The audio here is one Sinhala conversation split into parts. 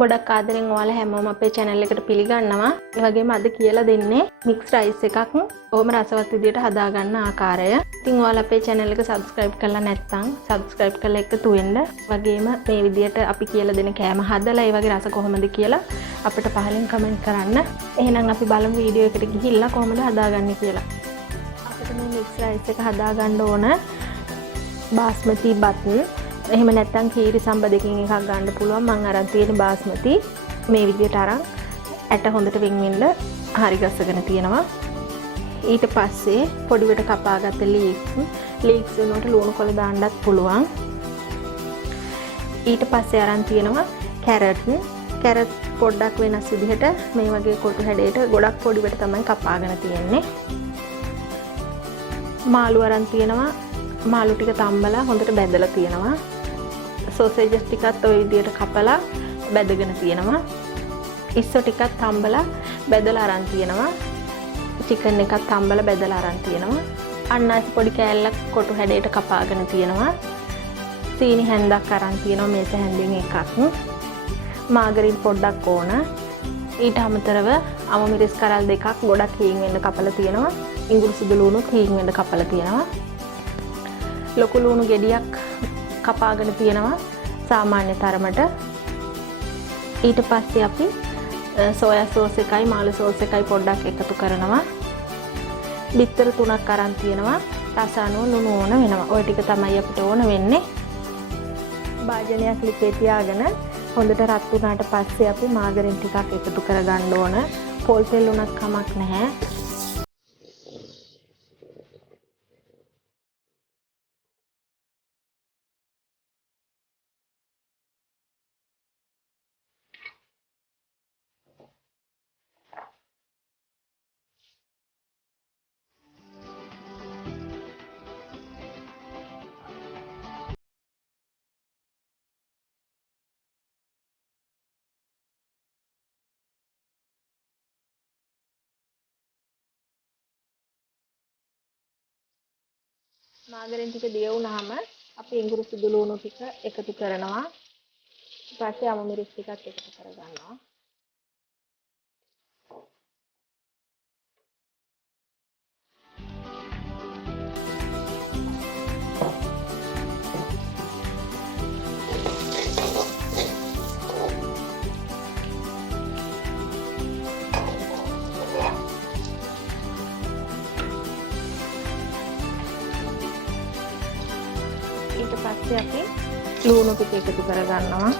ගොඩක් ආදරෙන් ඔයාලා හැමෝම අපේ channel එකට පිළිගන්නවා. ඒ වගේම අද කියලා දෙන්නේ mixed rice එකක් කොහොම රසවත් විදියට හදා ගන්න ආකාරය. ඉතින් ඔයාලා අපේ channel එක subscribe කරලා නැත්නම් subscribe කරලා එකතු වෙන්න. වගේම මේ විදියට අපි කියලා දෙන කෑම හදලා ඒ වගේ රස කොහොමද කියලා අපිට පහලින් comment කරන්න. එහෙනම් අපි බලමු වීඩියෝ එකට ගිහිල්ලා කොහොමද හදාගන්නේ කියලා. අපිට මේ mixed rice එක හදා ගන්න ඕන බාස්මති බත්. එහෙම නැත්නම් කීරි සම්බ දෙකකින් එකක් ගන්න පුළුවන්. මම අරන් තියෙන බාස්මති මේ විදියට අරන් ඇට හොඳට වෙන් වෙන්න හරි ගස්සගෙන තියෙනවා. ඊට පස්සේ පොඩිවට කපාගත්ත ලීක්ස් වෙනකොට ලුණු කොළ දාන්නත් පුළුවන්. ඊට පස්සේ අරන් තියෙනවා කැරට් පොඩ්ඩක් වෙනස් විදිහට මේ වගේ කොටු හැඩයට ගොඩක් පොඩිවට තමයි කපාගෙන තියෙන්නේ. මාළු අරන් තියෙනවා. මාළු ටික තම්බලා හොඳට බැදලා තියෙනවා. සෝසේජස් ටිකත් ඔය විදියට කපලා බැදගෙන තියෙනවා. ඉස්සෝ ටිකක් තම්බලා බැදලා අරන් තියෙනවා. චිකන් එකක් තම්බලා බැදලා අරන් තියෙනවා. අන්නාසි පොඩි කෑල්ලක් කොටු හැඩයට කපාගෙන තියෙනවා. සීනි හැන්දක් අරන් තියෙනවා මේස හැන්දෙන් එකක්. මාගරින් පොඩ්ඩක් ඕන. ඊට අමතරව අම මිරිස් කරල් දෙකක් ගොඩක් හීන් වෙන්න කපලා තියෙනවා. ඉඟුරු සුදු ලුණු හීන් වෙන්න කපලා තියෙනවා. ලොකු ලුණු ගෙඩියක් කපාගෙන තියෙනවා සාමාන්‍ය තරමට. ඊට පස්සේ අපි සෝයා සෝස් එකයි මාළු සෝස් එකයි පොඩ්ඩක් එකතු කරනවා. බිත්තර 3ක් අරන් තියෙනවා. රස අනුව ලුණු ඕන වෙනවා. ওই ටික තමයි අපිට ඕන වෙන්නේ. භාජනයක් ලිපේ තියාගෙන හොඳට රත් වුණාට පස්සේ අපි මාගරින් ටිකක් එකතු කරගන්න ඕන. පොල් තෙල් උනත් කමක් නැහැ. මාගරින් ටික දිය වුණාම අපි ඉඟුරු සුදු ලුණු ටික එකතු කරනවා. ඊට පස්සේ අම මිරිස් ටිකක් එකතු කරගන්නවා. ඊට පස්සේ අපි ලුණු ටික එකතු කරගන්නවා.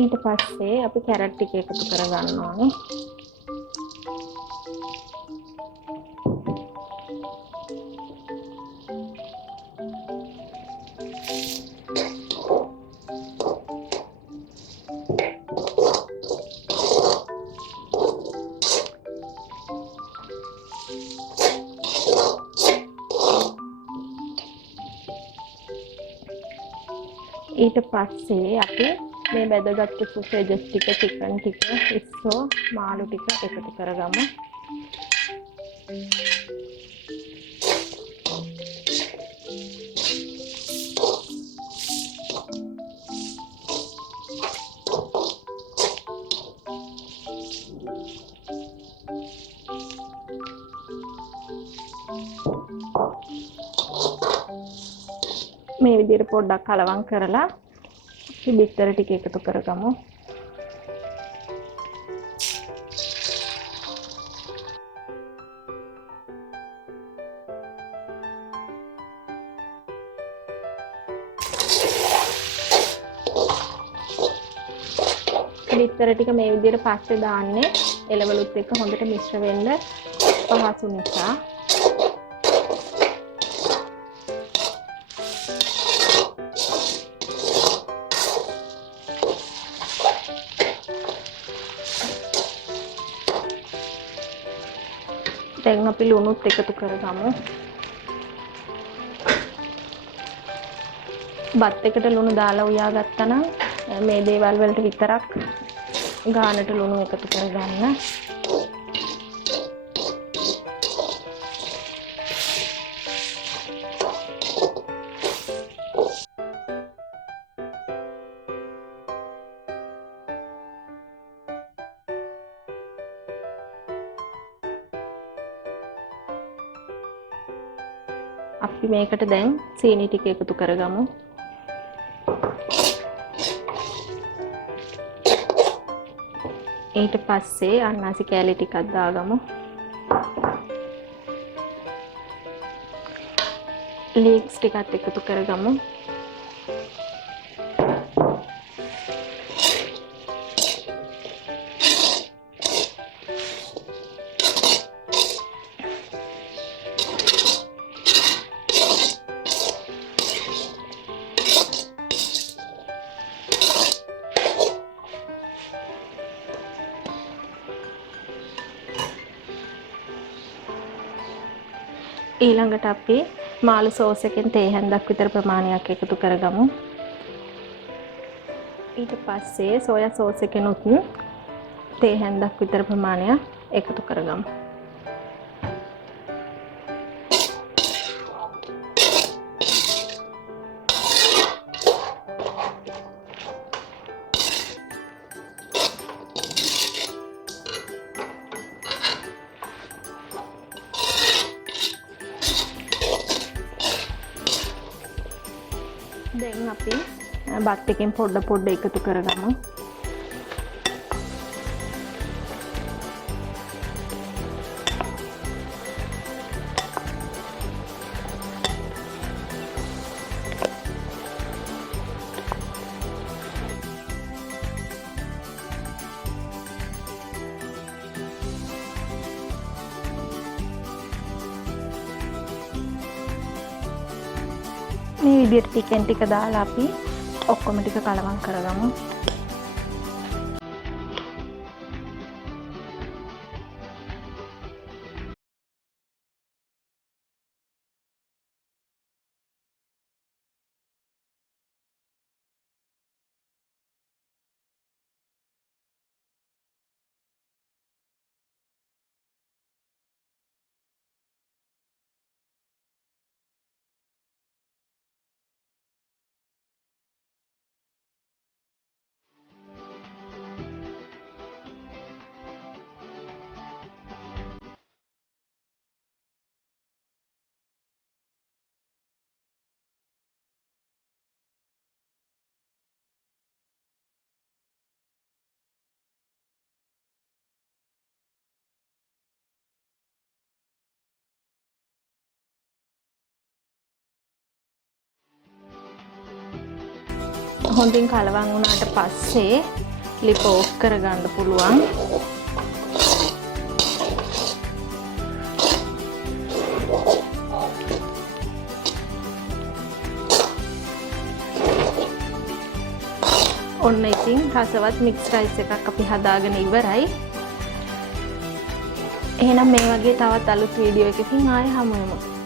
ඊට පස්සේ අපි කැරට් ටික එකතු කරගන්න ඕනේ. ඊට පස්සේ අපි මේ බැදගත්තු සෝසේජස් ටික චිකන් ටික ඉස්සෝ මාළු ටික එකතු කරගමු. මේ විදිහට පොඩ්ඩක් කලවම් කරලා බිත්තර ටික එකතු කරගමු. බිත්තර ටික මේ විදිහට පස්සේ දාන්නේ එළවලුත් එක්ක හොඳට මිශ්‍ර වෙන්න පහසු නිසා. දැන් අපි ලුණුත් එකතු කරගමු. බත් එකට ලුණු දාලා උයා ගත්තා නම් මේ දේවල් වලට විතරක් ගානට ලුණු එකතු කරගන්න. අපි මේකට දැන් සීනි ටික එකතු කරගමු. ඊට පස්සේ අන්නාසි කෑලි ටිකක් දාගමු. ලීක්ස් ටිකත් එකතු කරගමු. ඊළඟට අපි මාළු සෝස් එකෙන් තේ හැන්දක් විතර ප්‍රමාණයක් එකතු කරගමු. ඊට පස්සේ සෝයා සෝස් එකෙනුත් තේ හැන්දක් විතර ප්‍රමාණයක් එකතු කරගමු. දැන් අපි බත් එකෙන් පොඩ එකතු කරගමු. මේ විදිහට ටිකෙන් ටික දාලා අපි ඔක්කොම ටික කලවම් කරගමු. හොඳින් කලවම් වුණාට පස්සේ ලිප ඕෆ් කරගන්න පුළුවන්. ඔන්න ඉතින් රසවත් මික්ස් රයිස් එකක් අපි හදාගෙන ඉවරයි. එහෙනම් මේ වගේ තවත් අලුත් වීඩියෝ එකකින් ආයෙ හමු වෙමු.